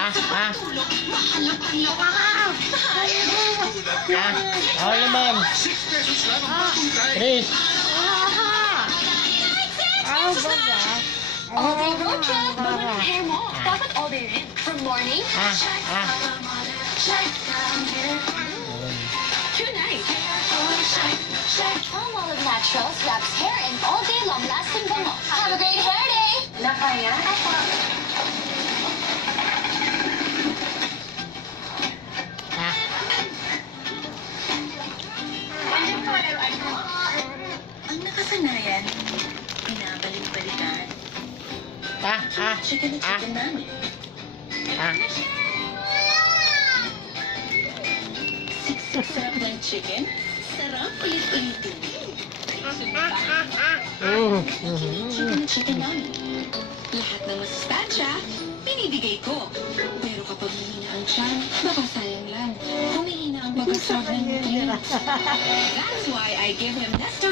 Ah, ako na ma'am. Chris. Ah, baba. All day road trip, but when you hear more, dapat all day rin. From morning, ah, check ah. check down here. Too nice. Home all of naturals wraps hair in all day long-lasting bango. Nakasanayan, binabalik-balikan. ah, ah, Chicken na ah, chicken namin. ah. Sarap ng chicken. Sarap ulit-ulitin. Mm, Chicken na chicken namin. Lahat ng masustansya, binibigay ko. Pero kapag mahina ang tiyan, baka sayang lang. Humihina ang pagkasarap ng nutrients. That's why I give him Nestor